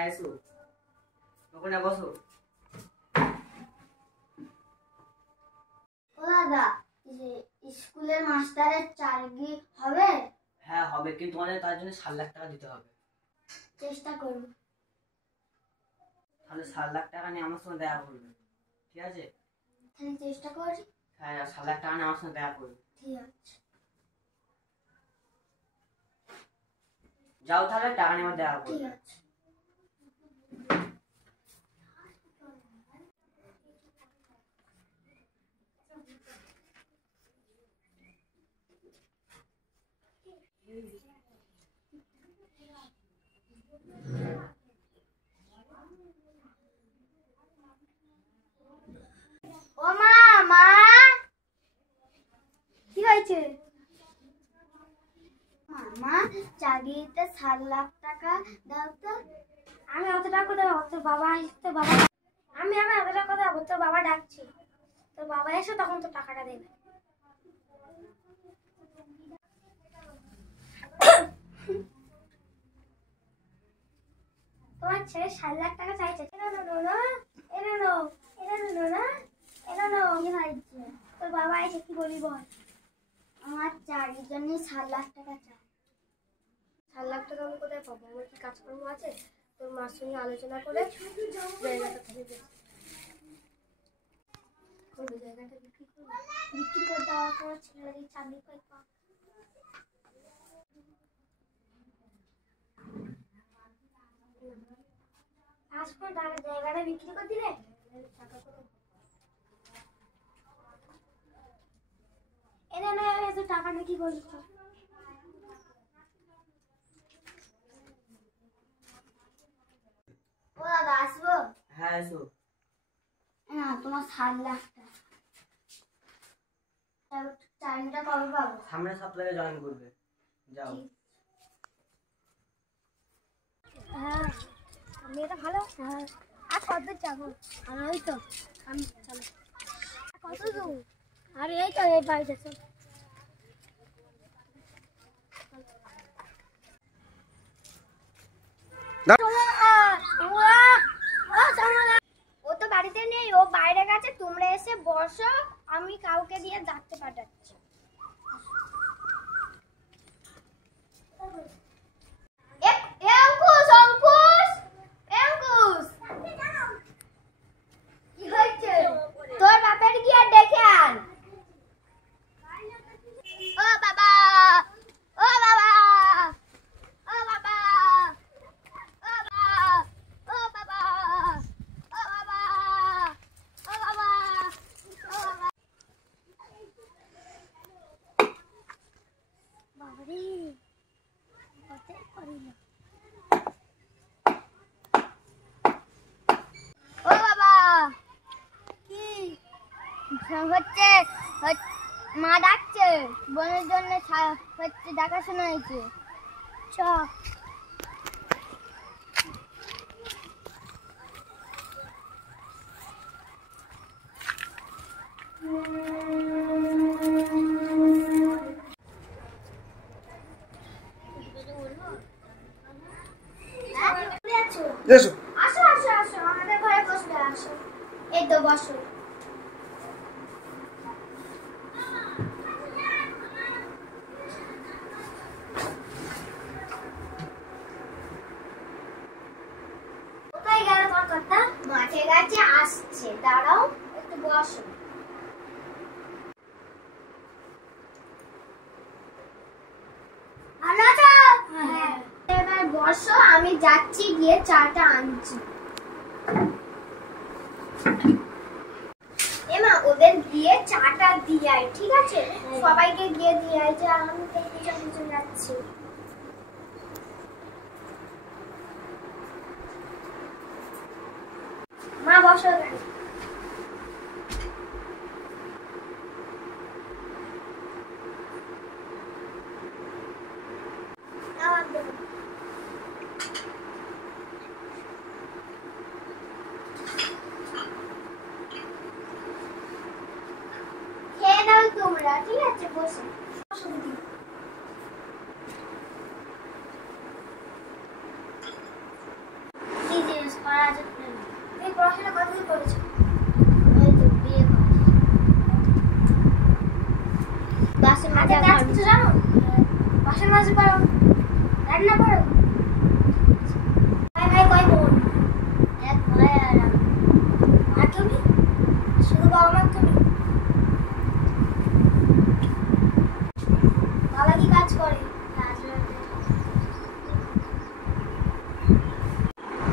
হ্যাঁ এসো, ওখানে বসো। ও দাদা, স্কুলের মাস্টারের চাকরি হবে? হ্যাঁ হবে, কিন্তু তোমাদের তার জন্য 7 লাখ টাকা দিতে হবে। চেষ্টা করব। তাহলে 7 লাখ টাকা নিয়ে আমার সঙ্গে দেখা করবে, ঠিক আছে? তাহলে চেষ্টা করি। হ্যাঁ 7 লাখ টাকা নিয়ে আমার সঙ্গে দেখা করবে। ঠিক আছে, যাও তাহলে, টাকা নিয়ে আমার দেখা করবে। ঠিক আছে। ও মা, মা কি হয়েছে? মামা, চাকরিতে 7 লাখ টাকা দাও তো। আমি অত টাকা দেবো? তোর বাবা আসছে, বাবা। আমি এখন এত টাকা দেবো? তোর বাবা ডাকছি, তোর বাবা এসে তখন তোর টাকাটা দেবে। তোমার ছেলে 7 লাখ টাকা চাইছে। কি হয়েছে? তোর বাবা এসে কি বলি বল। আমার চাকরির জন্য 7 লাখ টাকা চাই। 7 লাখ টাকা আমি কোথায় পাবো? আমার কি কাজকর্ম আছে? তোর মার সঙ্গে আলোচনা করে জায়গাটা থেকে জায়গাটা বিক্রি করে দেওয়ার পর ছেলেদের চাকরি পাইবা। আসলে জায়গাটা বিক্রি করে দিলে টাকা করে এনে না এত টাকা নিয়ে কি করবি? ও দাদা, আসবো? হ্যাঁ এসো। না, তোমার 7 লাখ টাকা। চাকরিটা কবে পাবো? সামনের সপ্তাহে জয়েন করবে, যাও। হ্যাঁ, মেয়েটা ভালো। হ্যাঁ, আর কত যাবো? আর ওই তো আমি চলো। কত দূর? আর এই তো এই বাড়িতে চল। ও তো বাড়িতে নেই, ও বাইরে গেছে। তোমরা এসে বসো, আমি কাউকে দিয়ে ডাকতে পাঠাচ্ছি। কি হয়েছে? তোর বাপের গিয়ে ডেকে আন। ও বাবা, ও বাবা, ও বাবা, ও বাবা, ও বাবা, ও বাবা, ও বাবা, ও বাবা। বাবারে, কতই করিল। ও বাবা, কি হচ্ছে? মা ডাকছে, বোনের জন্য হচ্ছে দেখাশোনা হয়েছে। চ। এসো। আসো আসো আসো, আমাদের ঘরে বসবে। আসো, এই তো বসো। কোথায় গেল তোমার কথা? মাঠে গেছে, আসছে। দাঁড়াও, একটু বসো। ভালো আছো? হ্যাঁ। এবার বসো, আমি যাচ্ছি, গিয়ে চাটা আনছি। এমা, ওদের গিয়ে চাটা দিয়ে আয়, ঠিক আছে? সবাইকে গিয়ে দিয়ে আয়, যে আমি তো পিছন পিছন যাচ্ছি। মা বসো এখানে। খাবার দেবো। খেয়ে নাও তোমরা, ঠিক আছে? বসে বসো দিদি। কি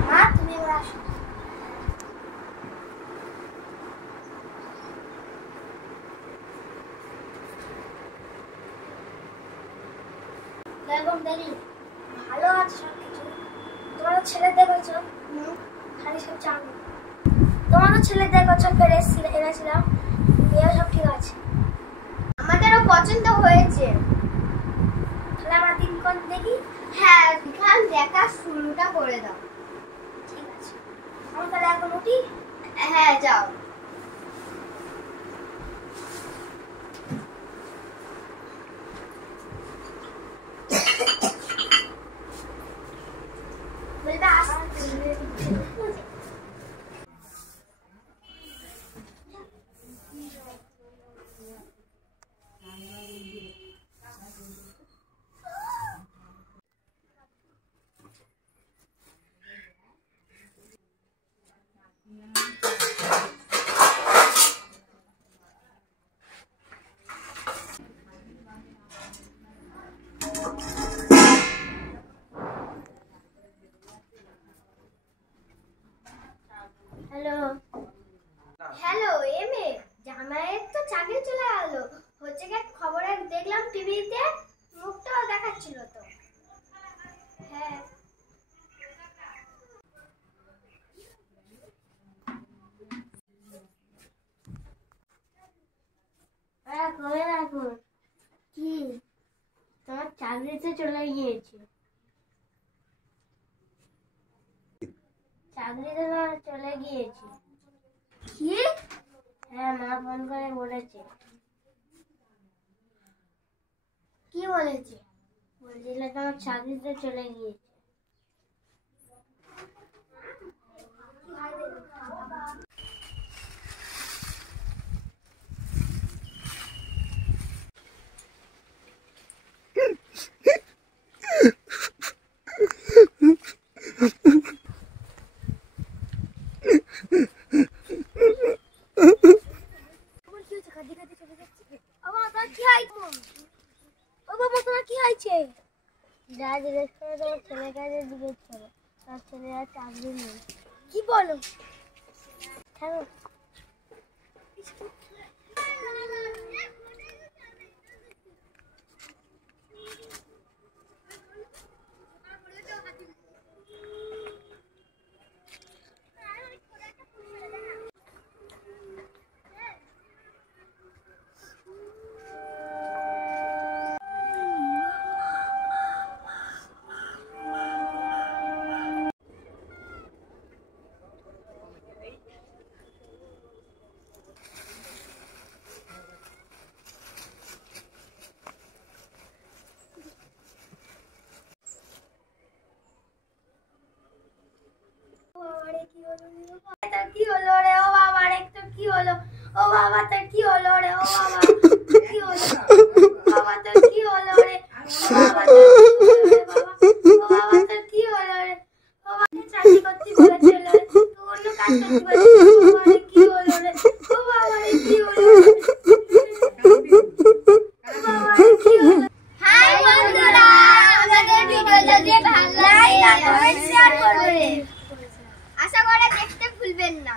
মা তুমি এবার আসো। বেগম দেখি ভালো আছে সবকিছু। তোমার ছেলে দেখেছো? খালি সব চাকরি। তোমারও ছেলে দেখেছো এনেছিলাম, বিয়ে সব ঠিক আছে। আমাদেরও পছন্দ হয়েছে। তাহলে আমরা দিন কোন দেখি। হ্যাঁ, বিকাল দেখা শুরুটা করে দাও। ঠিক আছে, আমি তাহলে এখন উঠি। হ্যাঁ যাও। বলবে আসতে। হ্যালো হ্যালো এমএ, জামাইয়ের তো চাকরি চলে গেল। হচ্ছে কি খবরে দেখলাম টিভিতে, মুখটাও দেখাচ্ছিল তো। হ্যাঁ কবে রাখো কি তোমার চাকরিতে চলে গিয়েছে। চাকরিতে তোমার চলে গিয়েছে। কি? হ্যাঁ, মা ফোন করে বলেছে। কি বলেছে? বলছিল তোমার চাকরিতে চলে গিয়েছে। যা জিজ্ঞেস করে তোমার ছেলে কাজে জিজ্ঞেস করো, তার ছেলে আর চাকরি নেই। কি বলো? কেন? কি হলো রে? ও বাবা রে, তো কি হলো? ও বাবা তোর কি হলো রে? ও বাবা কি হলো? বাবা তোর কি হলো রে? বাবা তোর কি হলো রে? বাবা চাকরি করতে বলেছিল রে, তুই অন্য কাজ করতে বলেছিস। বাবা রে কি হলো রে? ও বাবা রে কি হলো রে? বাবা রে কি হলো? হাই বন্ধুরা, আমাদের ভিডিও যদি ভালো লাগে লাইক কমেন্ট শেয়ার করবে। আশা করে দেখতে ভুলবেন না।